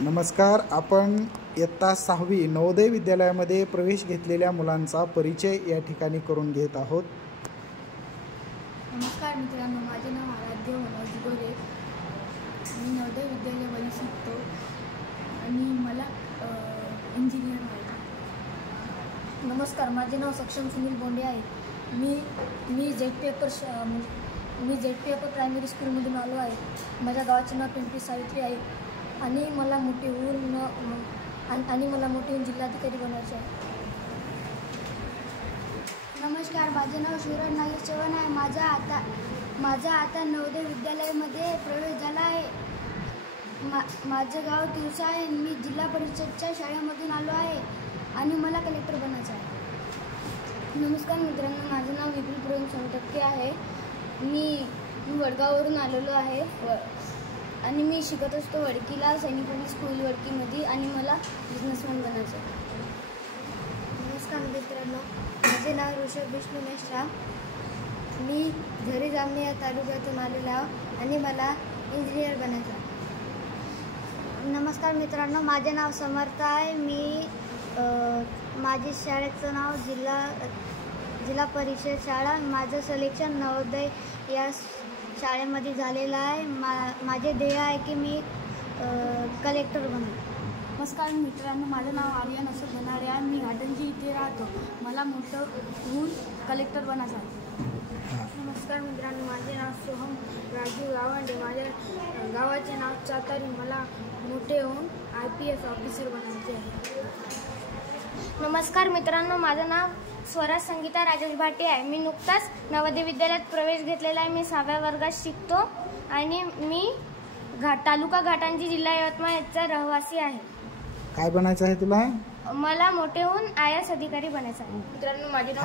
नमस्कार. आपण इयत्ता 6वी नवोदय विद्यालयामध्ये प्रवेश घेतलेल्या मुलांचा परिचय या ठिकाणी करून घेत आहोत. नमस्कार मित्रांनो, माझे नाव आराध्य मनोज गोरे. मी नवोदय विद्यालयामध्ये शिकतो आणि मला इंजिनियर व्हायचं. नमस्कार, माझे नाव सक्षम सुनील बोंडे आहे. मी झेडपीएपर प्रायमरी स्कूलमधून आलो आहे. माझ्या गावाचे नाव पिंपरी सावित्री आहे आणि मला मोठे होऊन जिल्हाधिकारी बनायचे आहे. नमस्कार, माझे नाव शिवराज नागेश चव्हाण आहे. माझा आता नवोदय विद्यालयामध्ये प्रवेश झाला आहे. माझं गाव तिवसा आहे. मी जिल्हा परिषदच्या शाळेमधून आलो आहे आणि मला कलेक्टर बनायचं आहे. नमस्कार मित्रांनो, माझं नाव विपुल प्रवीण सोनटक्के आहे. मी वडगाववरून आलेलो आहे आणि मी शिकत असतो वडकीला, सैनिक पब्लिक स्कूल वडकीमध्ये, आणि मला बिझनेसमॅन बनायचं आहे. नमस्कार मित्रांनो, माझे नाव ऋषभ विष्णू मेश्राम. मी झरी जामणी या तालुक्यातून आलेलो आहे आणि मला इंजिनियर बनायचं आहे. नमस्कार मित्रांनो, माझे नाव समर्थ आहे. माझे शाळेचं नाव जिल्हा परिषद शाळा. माझं सिलेक्शन नवोदय या शाळेमध्ये झालेलं आहे. माझे ध्येय आहे की मी कलेक्टर बनू. नमस्कार मित्रांनो, माझं नाव आर्यन असं बनारे आहे. मी घाटंजी इथे राहतो. मला मोठं होऊन कलेक्टर बनायचं आहे. नमस्कार मित्रांनो, माझे नाव सोहम राजू गावंडे. माझ्या गावाचे नाव चातारी. मला मोठे होऊन IPS ऑफिसर बनायचे आहे. नमस्कार मित्रांनो, माझं नाव स्वराज संगीता राजेश भाटे आहे. मी नुकताच नवोदय विद्यालयात प्रवेश घेतलेला आहे. मी 6व्या वर्गात शिकतो आणि मी तालुका घाटंजी, जिल्हा यवतमाळ याचा रहिवासी आहे. काय बनायचं आहे तुला? मला मोठे होऊन IAS अधिकारी बनायचं आहे. मित्रांनो, माझे नाव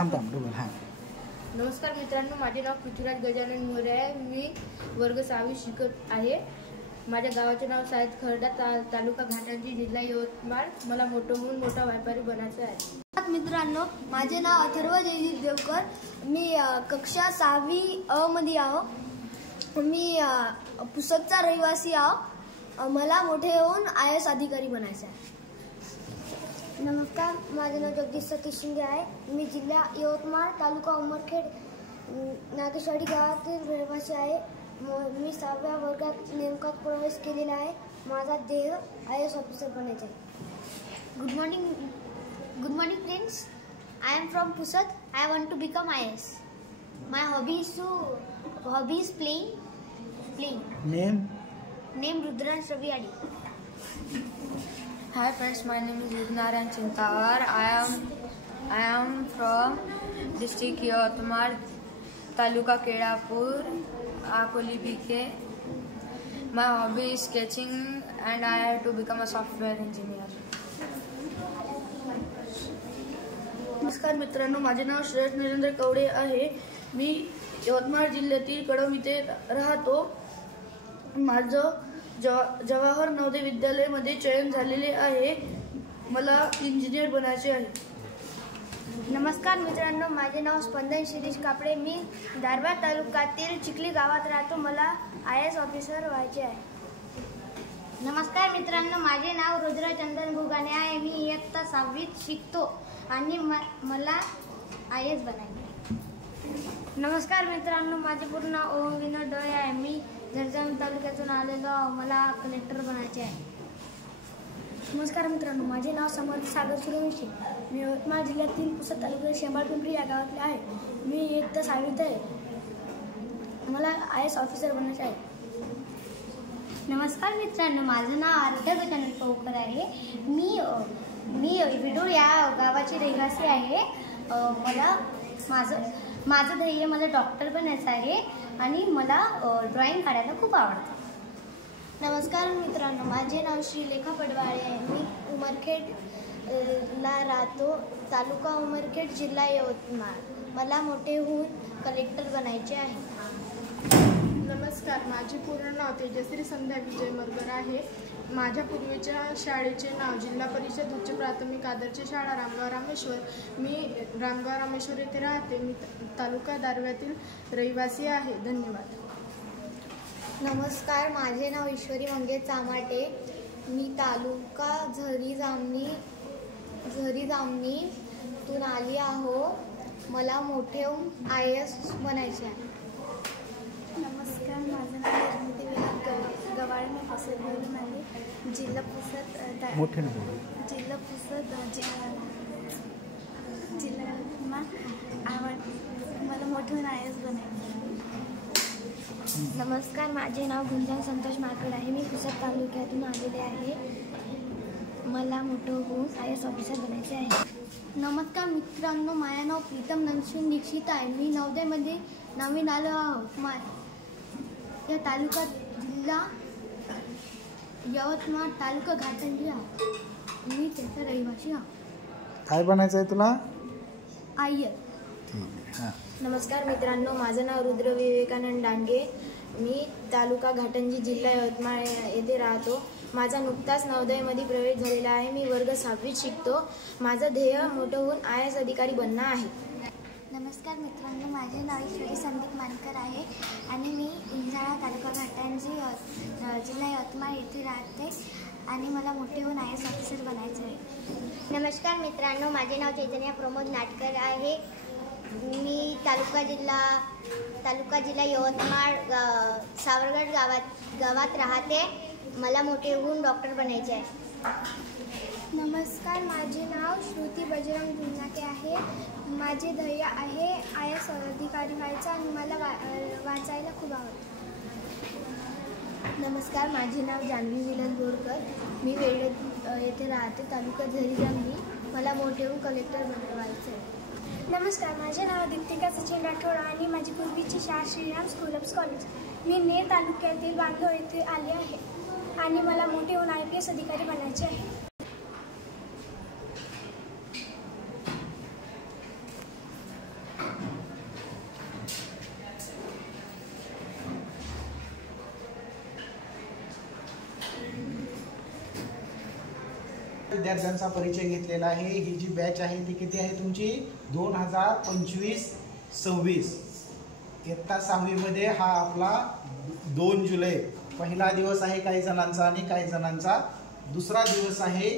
नमस्कार मित्रांनो, माझे नाव पृथ्वीराज गजानन मोरे आहे. मी वर्ग 6वी शिकत आहे. माझ्या गावाचे नाव सायद खर्डा, तालुका घाटंजी, जिल्हा यवतमाळ. मला मोठं होऊन मोठा व्यापारी बनायचं आहे. मित्रांनो, माझे नाव अथर्व जयदीप देवकर. मी कक्षा 6वी अ मध्ये आहो. मी पुसदचा रहिवासी आहो. मला मोठे होऊन IAS अधिकारी बनायचं आहे. नमस्कार, माझे नाव जगदीश सतीश शिंदे आहे. मी जिल्हा यवतमाळ, तालुका उमरखेड, नागेशवाडी गावातील रहिवासी आहे. मी 6व्या वर्गात नेमकाच प्रवेश केलेला आहे. माझा ध्येय IAS ऑफिसर बनायचा आहे. Good morning friends. I am from Pusat. I want to become IAS. My hobby is playing. Name Rudransh Raviadi. Hi friends, my name is Vidnarayan Chintawar. I am from district Yavatmal, Taluka Kedapur, Akoli BK. My hobby is sketching and I have to become a software engineer. नमस्कार मित्रांनो, माझे नाव श्रेयस नरेंद्र कवडे आहे. मी यवतमाळ जिल्ह्यातील कळंब इथे राहतो. माझं जवाहर नवोदय विद्यालयामध्ये चयन झालेले आहे. मला इंजिनियर बनायचे आहे. नमस्कार मित्रांनो, माझे नाव स्पंदन शिरीष कापडे. मी दारव्हा तालुक्यातील चिखली गावात राहतो. मला IAS ऑफिसर व्हायचे आहे. नमस्कार मित्रांनो, माझे नाव रुद्र चंदन भुगाणे आहे. मी इयत्ता 6वीत शिकतो आणि मला IAS बनायचे. नमस्कार मित्रांनो, माझे पूर्ण नाव ओम विनोद डोळे आहे. मी झरजाम तालुक्यातून आलेलो. मला कलेक्टर बनायचे आहे. नमस्कार मित्रांनो, माझे नाव समर्थ सागर सूर्यवंशी. मी यवतमाळ जिल्ह्यातील पुसद तालुक्यात शेंबाळ पिंपरी या गावातले आहे. मी इयत्ता 6वीत आहे. मला IAS ऑफिसर बनायचे आहे. नमस्कार मित्रांनो, माझं नाव आराध्य गजानन पौकर आहे. मी विडूळ या गावाची रहिवासी आहे. माझं ध्येय मला डॉक्टर बनायचं आहे आणि मला ड्रॉइंग काढायला खूप आवडतं. नमस्कार मित्रांनो, माझे नाव श्रीलेखा पडवाळे आहे. मी उमरखेडला राहतो. तालुका उमरखेड, जिल्हा यवतमाळ. मला मोठे होऊन कलेक्टर बनायचे आहे. नमस्कार, माझे पूर्ण नाव तेजश्री संध्या विजय मरगर आहे. माझ्या पूर्वीच्या शाळेचे नाव जिल्हा परिषद उच्च प्राथमिक आदर्श शाळा रामगाव रामेश्वर. मी रामगाव रामेश्वर येथे राहते. मी तालुका दारव्यातील रहिवासी आहे. धन्यवाद. नमस्कार, माझे नाव ईश्वरी मंगेश चामाटे. मी तालुका झरी जामनीतून आली आहो. मला मोठे होऊन IAS बनायचे आहे. नमस्कार, माझं नाव निर्मिती विलास गवाळे. मी फसलवरून आले. जिल्हा परिषद मला मोठे होऊन IAS बनायचे. नमस्कार, माझे नाव गुंजन संतोष माकड आहे. मी पुसद तालुक्यातून आलेले आहे. मला मोठं होऊन IAS ऑफिसर बनायचे आहे. नमस्कार मित्रांनो, माझे नाव प्रीतम नंदशिव दीक्षित आहे. मी नवोदयमध्ये नवीन आलो आहोत. या तालुका जिल्हा यवतमाळ तालुका घाटंजी आहे. मी त्याचा रहिवासी आहे. काय बनायचं आहे तुला? IAS. ठीक आहे. नमस्कार मित्रांनो, माझं नाव रुद्र विवेकानंद डांगे. मी तालुका घाटंजी जिल्हा यवतमाळ येथे राहतो. माझा नुकताच नवोदयमध्ये प्रवेश झालेला आहे. मी वर्ग 6वीत शिकतो. माझं ध्येय मोठं होऊन IAS अधिकारी बनणं आहे. नमस्कार मित्रांनो, माझे नाव ईश्वरी संदीप मानकर आहे आणि मी इंजाळा तालुका घाटंजी जिल्हा यवतमाळ येथे राहते आणि मला मोठे होऊन IAS ऑफिसर बनायचे आहे. नमस्कार मित्रांनो, माझे नाव चैतन्य प्रमोद नाटकर आहे. मी तालुका जिल्हा यवतमाळ सावरगड गावात राहते. मला मोठे होऊन डॉक्टर बनायचे आहे. नमस्कार, माझे नाव श्रुती बजरंग गुन्नाटे आहे. माझे ध्येय आहे IAS अधिकारी व्हायचं आणि मला वाचायला खूप आवडतं. नमस्कार, माझे नाव जान्हवी विलास बोरकर. मी वेळेत येथे राहते. तालुका झरी जामनी. मला मोठे होऊन कलेक्टर बनवायचे आहे. नमस्कार, माझे नाव दीप्तिका सचिन राठोड आणि माझी पूर्वीची शाळा श्रीराम स्कूल ऑफ कॉलेज. मी नेर तालुक्यातील बांधव येथे आले आहे आणि मला मोठे होऊन IPS अधिकारी बनायचे आहे. विद्यार्थ्यांचा परिचय घेतलेला आहे. ही जी बॅच आहे ती किती आहे तुमची? 2025-26. इयत्ता 6वीमध्ये हा आपला 2 जुलै पहिला दिवस आहे काही जणांचा आणि काही जणांचा दुसरा दिवस आहे.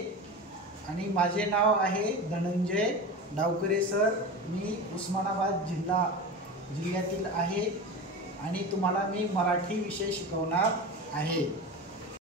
आणि माझे नाव आहे धनंजय डावकरे सर. मी उस्मानाबाद जिल्ह्यातील आहे आणि तुम्हाला मी मराठी विषय शिकवणार आहे.